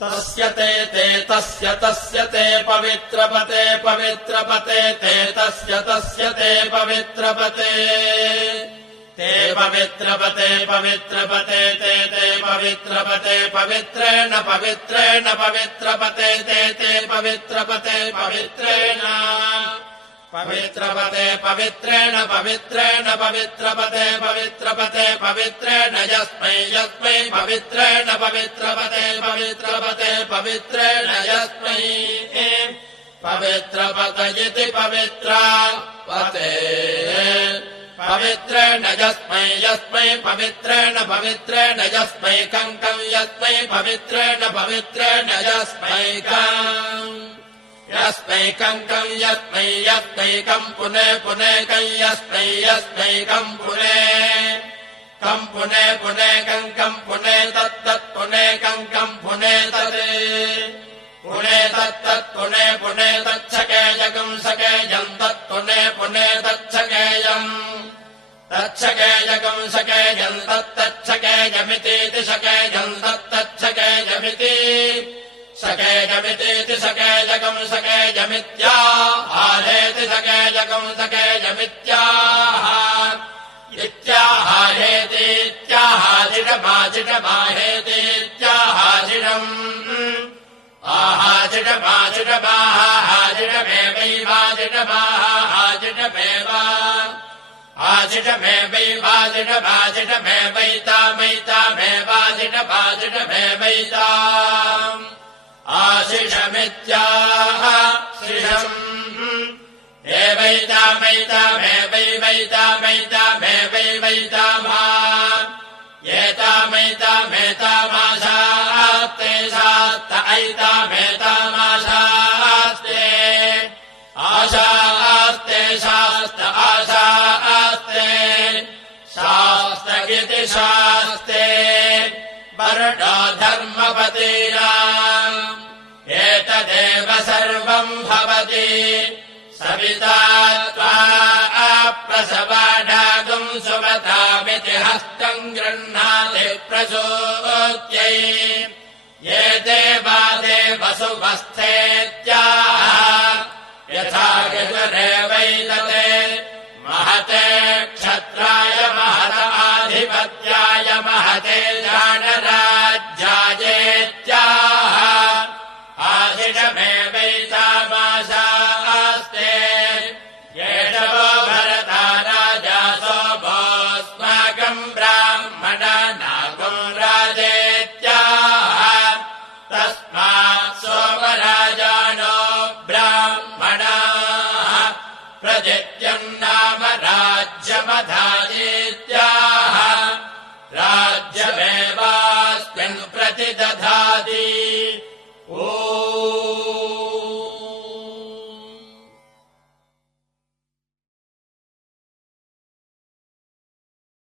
तस्य ते तस्य ते पवित्रपते पवित्रपते ते तस्य ते पवित्रपते ते पवित्रपते पवित्रपते ते पवित्रपते पवित्रेण पवित्रेण पवित्रपते ते पवित्रपते पवित्रेण पवित्रपते पवित्रेण पवित्रेण पवित्रपते पवित्रपते पवित्रेण यस्मै यस्मै पवित्रेण पवित्रपते पवित्रपते पवित्रेण यस्मै पवित्रपत इति पवित्रपते पवित्रेण यस्मै यस्मै पवित्रेण पवित्रेण यस्मै कङ्कं यस्मै पवित्रेण पवित्रेण यस्मैकम् यस्मैकं यस्मै यस्मैकं पुने पुने कं यस्मै यस्मैकं पुने कं पुने पुने कं पुने तत्तत् पुने कं पुने तदे पुने तत्तत् पुने पुने तच्छकेयकं सकेयं तत्पुने पुने तच्छकेयम् तच्छकेयकं सकेयं तत्तच्छकेयमितीति सकेयं तत्तच्छकेयमिति सकेयमितीति सकेयकं सकेयमित्याहारेति सकेयकं सकेयमित्याह इत्याहारेतीत्याहाजिडमाजिडमाहेतीत्याहाजिडम् आहाजिडमाजिडमाहाजिडमेवैवाजिडमाहाजिडमेव आजिडमेवैवाजिडमेवैतामैतामेवाजिडमाजिडमेवैताम् आशिषमित्याह शिषम् एवैतामैतामेवैवैतामैतामेवैवैतामा एतामैतामेतामाशास्ते शास्त ऐतामेतामाशास्ते आशास्ते शास्त आशास्ते शास्त इति शास्ते वर्णो धर्मपतीनाम् एतदेव सर्वम् भवति सविता त्वा प्रसवाढागुम् सुमतामिति हस्तम् गृह्णाति प्रचोद्यै ये देवादे वसुवस्थेत्याह यथा यजुरेवैतते महते क्षत्राय महत आधिपत्याय महते